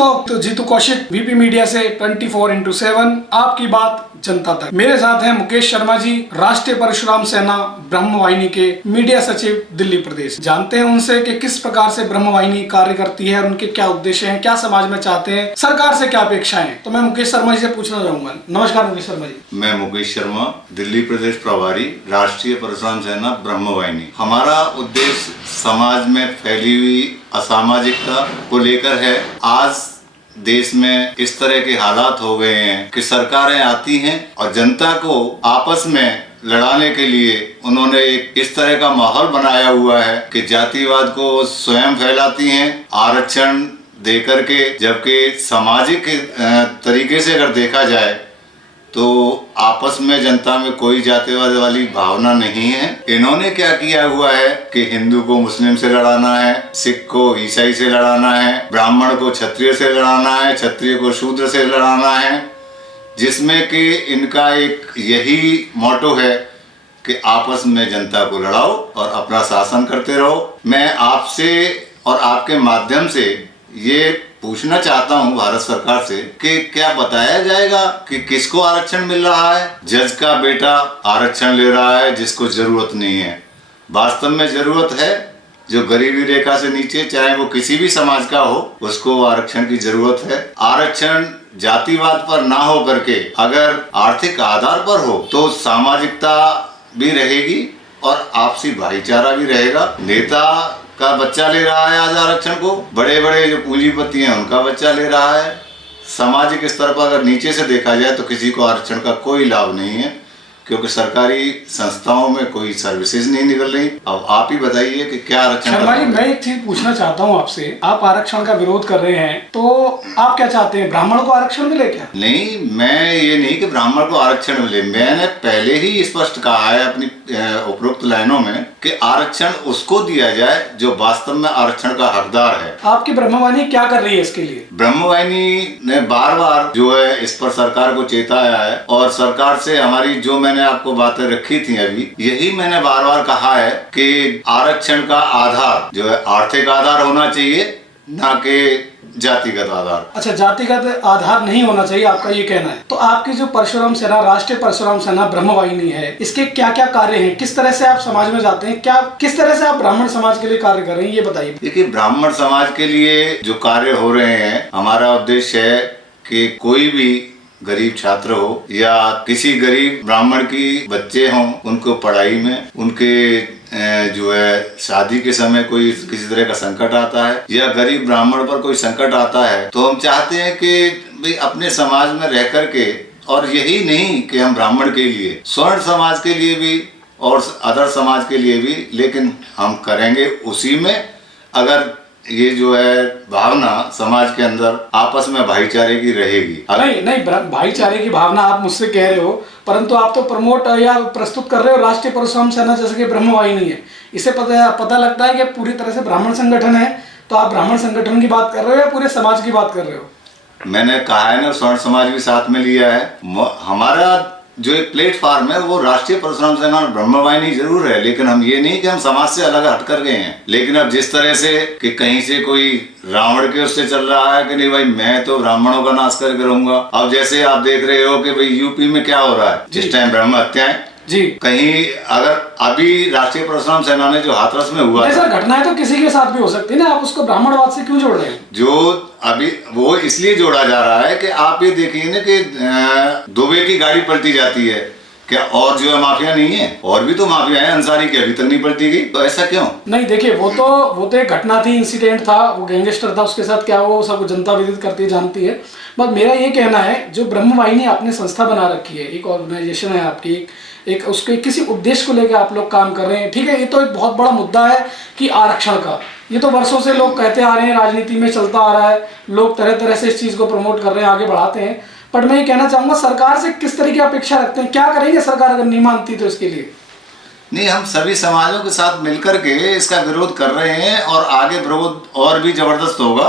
दोस्तों, तो Jitu Kaushik VP media से 24/7 आपकी बात जनता तक। मेरे साथ हैं मुकेश शर्मा जी, राष्ट्रीय परशुराम सेना ब्रह्मवाहिनी के मीडिया सचिव दिल्ली प्रदेश। जानते हैं उनसे कि किस प्रकार से ब्रह्मवाहिनी कार्य करती है और उनके क्या उद्देश्य हैं, क्या समाज में चाहते हैं, सरकार से क्या अपेक्षाएं हैं। तो मैं मुकेश शर्मा जी से पूछना चाहूंगा। नमस्कार मुकेश शर्मा जी। मैं मुकेश शर्मा, दिल्ली प्रदेश प्रभारी, राष्ट्रीय परशुराम सेना ब्रह्मवाहिनी। हमारा उद्देश्य समाज में फैली हुई असामाजिकता को लेकर है। आज देश में इस तरह के हालात हो गए हैं कि सरकारें आती हैं और जनता को आपस में लड़ाने के लिए उन्होंने एक इस तरह का माहौल बनाया हुआ है कि जातिवाद को स्वयं फैलाती हैं, आरक्षण देकर के। जबकि सामाजिक तरीके से अगर देखा जाए तो आपस में जनता में कोई जातिवाद वाली भावना नहीं है। इन्होंने क्या किया हुआ है कि हिंदू को मुस्लिम से लड़ाना है, सिख को ईसाई से लड़ाना है, ब्राह्मण को क्षत्रिय से लड़ाना है, क्षत्रिय को शूद्र से लड़ाना है, जिसमें कि इनका एक यही मोटो है कि आपस में जनता को लड़ाओ और अपना शासन करते रहो। मैं आपसे और आपके माध्यम से ये पूछना चाहता हूं भारत सरकार से कि क्या बताया जाएगा कि किसको आरक्षण मिल रहा है। जज का बेटा आरक्षण ले रहा है जिसको जरूरत नहीं है। वास्तव में जरूरत है जो गरीबी रेखा से नीचे, चाहे वो किसी भी समाज का हो, उसको आरक्षण की जरूरत है। आरक्षण जातिवाद पर ना हो करके अगर आर्थिक आधार पर हो तो सामाजिकता भी रहेगी और आपसी भाईचारा भी रहेगा। नेता का बच्चा ले रहा है आज आरक्षण को, बड़े बड़े जो पूंजीपति हैं उनका बच्चा ले रहा है। सामाजिक स्तर पर अगर नीचे से देखा जाए तो किसी को आरक्षण का कोई लाभ नहीं है, क्योंकि सरकारी संस्थाओं में कोई सर्विसेज नहीं निकल रही। अब आप ही बताइए कि क्या आरक्षण। शर्मा जी, मैं एक चीज पूछना चाहता हूँ आपसे। आप आरक्षण का विरोध कर रहे हैं तो आप क्या चाहते हैं, ब्राह्मण को आरक्षण मिले क्या? नहीं, मैं ये नहीं कि ब्राह्मण को आरक्षण मिले। मैंने पहले ही स्पष्ट कहा है अपनी उपरोक्त लाइनों में कि आरक्षण उसको दिया जाए जो वास्तव में आरक्षण का हकदार है। आपकी ब्रह्मवाहिनी क्या कर रही है इसके लिए? ब्रह्मवाहिनी ने बार बार जो है इस पर सरकार को चेताया है और सरकार से हमारी जो मैंने आपको बातें रखी थी अभी, यही मैंने बार बार कहा है कि आरक्षण का आधार जो है आर्थिक आधार होना चाहिए, ना कि जातिगत आधार। अच्छा, जातिगत आधार नहीं होना चाहिए, आपका ये कहना है। तो आपकी जो परशुराम सेना, राष्ट्रीय परशुराम सेना ब्रह्मवाहिनी है, इसके क्या क्या कार्य हैं, किस तरह से आप समाज में जाते हैं, क्या किस तरह से आप ब्राह्मण समाज के लिए कार्य कर रहे हैं, ये बताइए। देखिए, ब्राह्मण समाज के लिए जो कार्य हो रहे हैं, हमारा उद्देश्य है कि कोई भी गरीब छात्र हो या किसी गरीब ब्राह्मण की बच्चे हों, उनको पढ़ाई में, उनके जो है शादी के समय कोई किसी तरह का संकट आता है या गरीब ब्राह्मण पर कोई संकट आता है, तो हम चाहते हैं कि भाई अपने समाज में रह करके, और यही नहीं कि हम ब्राह्मण के लिए, स्वर्ण समाज के लिए भी और अदर समाज के लिए भी, लेकिन हम करेंगे उसी में अगर ये जो है भावना समाज के अंदर आपस में भाईचारे की रहेगी। नहीं, भाईचारे की भावना आप मुझसे कह रहे हो, परंतु आप तो प्रमोट या प्रस्तुत कर रहे हो राष्ट्रीय परशुराम सेना जैसे कि ब्रह्मवाहिनी है। इससे पता लगता है कि पूरी तरह से ब्राह्मण संगठन है। तो आप ब्राह्मण संगठन की बात कर रहे हो या पूरे समाज की बात कर रहे हो? मैंने कहा है ना, स्वर्ण समाज भी साथ में लिया है। हमारा जो एक प्लेटफॉर्म है वो राष्ट्रीय परशुराम सेना ब्रह्मवाहिनी जरूर है, लेकिन हम ये नहीं कि हम समाज से अलग हट कर गए हैं। लेकिन अब जिस तरह से कि कहीं से कोई रावण के उससे चल रहा है कि नहीं भाई मैं तो ब्राह्मणों का नाश करके रहूंगा। अब जैसे आप देख रहे हो कि भाई यूपी में क्या हो रहा है, जिस टाइम ब्रह्म हत्याएं जी, कहीं अगर अभी राष्ट्रीय परशुराम सेना ने जो हाथरस में हुआ, सर घटनाएं तो किसी के साथ भी हो सकती है ना, आप उसको ब्राह्मणवाद से क्यों जोड़ रहे हैं? जो अभी वो इसलिए जोड़ा जा रहा है कि आप ये देखिए ना कि दुबे की गाड़ी पलटी जाती है क्या, और जो है माफिया नहीं है? और भी तो माफिया है, अंसारी की अभी तक नहीं पलटी गई, तो ऐसा क्यों? नहीं, देखिए वो तो एक घटना थी, इंसिडेंट था, वो गैंगस्टर था, उसके साथ क्या हुआ वो सब जनता विदित करती है, जानती है। बस मेरा ये कहना है, जो ब्रह्मवाहिनी आपने संस्था बना रखी है, एक ऑर्गेनाइजेशन है आपकी, एक उसके किसी उद्देश्य को लेकर आप लोग काम कर रहे हैं, ठीक है। ये तो एक बहुत बड़ा मुद्दा है कि आरक्षण का, ये तो वर्षों से लोग कहते आ रहे हैं, राजनीति में चलता आ रहा है, लोग तरह तरह से इस चीज़ को प्रमोट कर रहे हैं, आगे बढ़ाते हैं। पर मैं ये कहना चाहूँगा, सरकार से किस तरह की अपेक्षा रखते हैं, क्या करेंगे सरकार अगर नहीं मानती तो इसके लिए? नहीं, हम सभी समाजों के साथ मिलकर के इसका विरोध कर रहे हैं और आगे विरोध और भी जबरदस्त होगा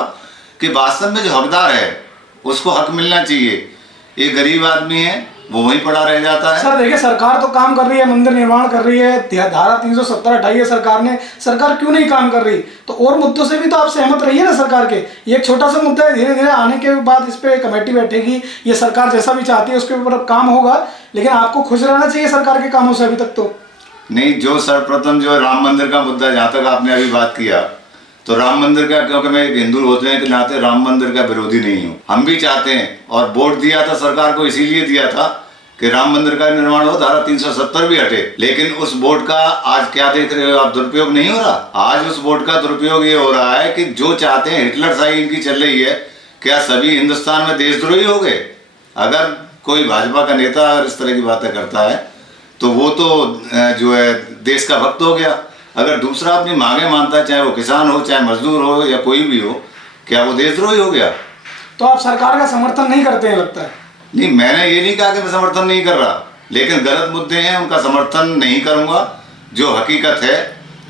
कि वास्तव में जो हकदार है उसको हक मिलना चाहिए। ये गरीब आदमी है, वो वहीं पड़ा रह जाता है। सर देखिए, सरकार तो काम कर रही है, मंदिर निर्माण कर रही है, धारा 370 हटाई है सरकार ने, सरकार क्यों नहीं काम कर रही? तो और मुद्दों से भी तो आप सहमत रहिए ना सरकार के। ये एक छोटा सा मुद्दा है, धीरे धीरे आने के बाद इस पे कमेटी बैठेगी, ये सरकार जैसा भी चाहती है उसके ऊपर अब काम होगा, लेकिन आपको खुश रहना चाहिए सरकार के कामों से अभी तक तो। नहीं, जो सर्वप्रथम जो राम मंदिर का मुद्दा, जहाँ तक आपने अभी बात किया, तो राम मंदिर का, क्योंकि मैं एक हिंदू होने के नाते राम मंदिर का विरोधी नहीं हूँ। हम भी चाहते हैं और वोट दिया था सरकार को, इसीलिए दिया था कि राम मंदिर का निर्माण हो, धारा 370 भी हटे। लेकिन उस वोट का आज क्या देख रहे हो आप, दुरुपयोग नहीं हो रहा। आज उस वोट का दुरुपयोग ये हो रहा है कि जो चाहते हैं, हिटलर शाही इनकी चल रही है, क्या सभी हिंदुस्तान में देशद्रोही हो गए? अगर कोई भाजपा का नेता अगर इस तरह की बातें करता है तो वो तो जो है देश का भक्त हो गया। अगर दूसरा अपनी मांगे मानता है, चाहे वो किसान हो, चाहे मजदूर हो, या कोई भी हो, क्या वो देशद्रोही हो गया? तो आप सरकार का समर्थन नहीं करते हैं लगता है? नहीं, मैंने ये नहीं कहा कि मैं समर्थन नहीं कर रहा, लेकिन गलत मुद्दे हैं उनका समर्थन नहीं करूंगा। जो हकीकत है,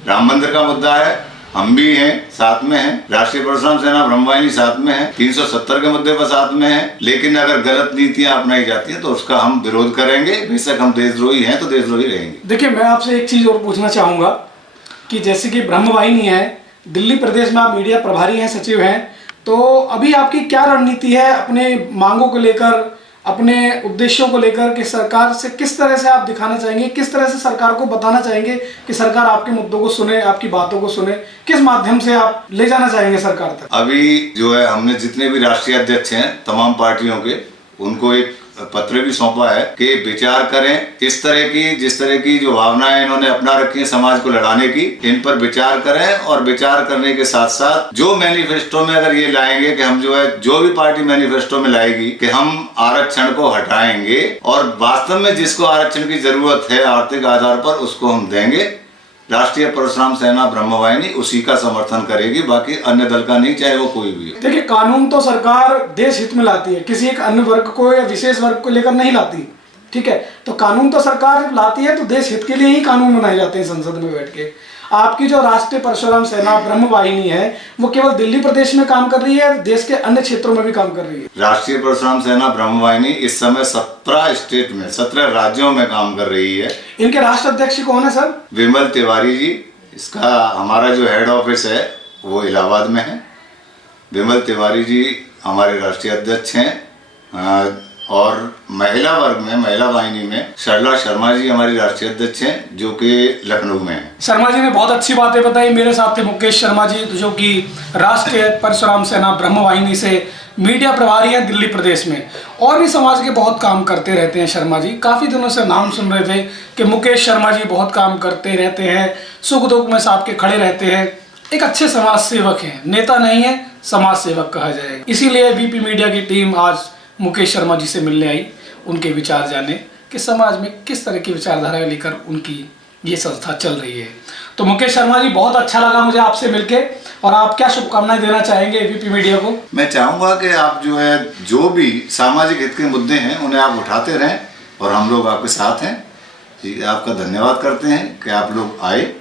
राम मंदिर का मुद्दा है, हम भी हैं, साथ में हैं, राष्ट्रीय परशुराम सेना ब्रह्मवाहिनी साथ में है, 370 के मुद्दे पर साथ में है। लेकिन अगर गलत नीतियां अपनाई जाती हैं तो उसका हम विरोध करेंगे। बेशक हम देशद्रोही हैं तो देशद्रोही रहेंगे। देखिए, मैं आपसे एक चीज और पूछना चाहूंगा कि जैसे कि ब्रह्मवाहिनी है, दिल्ली प्रदेश में आप मीडिया प्रभारी हैं, सचिव हैं, तो अभी आपकी क्या रणनीति है अपने मांगों को लेकर, अपने उद्देश्यों को लेकर, कि सरकार से किस तरह से आप दिखाना चाहेंगे, किस तरह से सरकार को बताना चाहेंगे कि सरकार आपके मुद्दों को सुने, आपकी बातों को सुने, किस माध्यम से आप ले जाना चाहेंगे सरकार तक? अभी जो है, हमने जितने भी राष्ट्रीय अध्यक्ष हैं तमाम पार्टियों के, उनको एक पत्र भी सौंपा है कि विचार करें, इस तरह की जिस तरह की जो भावनाएं इन्होंने अपना रखी है समाज को लड़ाने की, इन पर विचार करें। और विचार करने के साथ साथ जो मैनिफेस्टो में अगर ये लाएंगे कि हम जो है, जो भी पार्टी मैनिफेस्टो में लाएगी कि हम आरक्षण को हटाएंगे और वास्तव में जिसको आरक्षण की जरूरत है आर्थिक आधार पर, उसको हम देंगे, राष्ट्रीय परशुराम सेना ब्रह्मवाहिनी उसी का समर्थन करेगी, बाकी अन्य दल का नहीं, चाहे वो कोई भी हो। देखिए, कानून तो सरकार देश हित में लाती है, किसी एक अन्य वर्ग को या विशेष वर्ग को लेकर नहीं लाती, ठीक है? तो कानून तो सरकार लाती है, तो देश हित के लिए ही कानून बनाए जाते हैं संसद में बैठ के। आपकी जो राष्ट्रीय परशुराम सेना ब्रह्मवाहिनी है, वो केवल दिल्ली प्रदेश में काम कर रही है, देश के अन्य क्षेत्रों में भी काम कर रही है? राष्ट्रीय परशुराम सेना ब्रह्मवाहिनी इस समय 17 स्टेट में, 17 राज्यों में काम कर रही है। इनके राष्ट्र अध्यक्ष कौन है सर? विमल तिवारी जी। इसका हमारा जो हेड ऑफिस है वो इलाहाबाद में है। विमल तिवारी जी हमारे राष्ट्रीय अध्यक्ष हैं। और महिला वर्ग में, महिला वाहिनी में सरला शर्मा जी हमारी राष्ट्रीय अध्यक्ष हैं, जो कि लखनऊ में है। शर्मा जी ने बहुत अच्छी बातें बताई। मेरे साथ थे मुकेश शर्मा जी, जो कि राष्ट्रीय परशुराम सेना ब्रह्मवाहिनी से मीडिया प्रभारी हैं दिल्ली प्रदेश में, और भी समाज के बहुत काम करते रहते हैं शर्मा जी। काफ़ी दिनों से नाम सुन रहे थे कि मुकेश शर्मा जी बहुत काम करते रहते हैं, सुख दुख में साथ के खड़े रहते हैं, एक अच्छे समाज सेवक हैं, नेता नहीं है, समाज सेवक कहा जाएगा। इसीलिए वीपी मीडिया की टीम आज मुकेश शर्मा जी से मिलने आई, उनके विचार जाने कि समाज में किस तरह की विचारधारा लेकर उनकी ये संस्था चल रही है। तो मुकेश शर्मा जी, बहुत अच्छा लगा मुझे आपसे मिलके, और आप क्या शुभकामनाएं देना चाहेंगे वीपी मीडिया को? मैं चाहूँगा कि आप जो है, जो भी सामाजिक हित के मुद्दे हैं उन्हें आप उठाते रहें, और हम लोग आपके साथ हैं जी। आपका धन्यवाद करते हैं कि आप लोग आए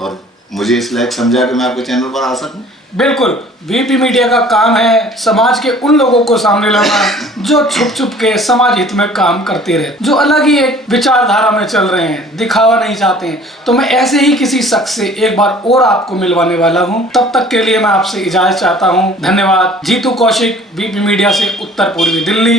और मुझे इस लायक समझा कि मैं आपके चैनल पर आ सकूं। बिल्कुल, वीपी मीडिया का काम है समाज के उन लोगों को सामने लाना जो छुप छुप के समाज हित में काम करते रहे, जो अलग ही एक विचारधारा में चल रहे हैं, दिखावा नहीं चाहते हैं। तो मैं ऐसे ही किसी शख्स से एक बार और आपको मिलवाने वाला हूं। तब तक के लिए मैं आपसे इजाजत चाहता हूं। धन्यवाद। जीतू कौशिक, वीपी मीडिया से उत्तर पूर्वी दिल्ली।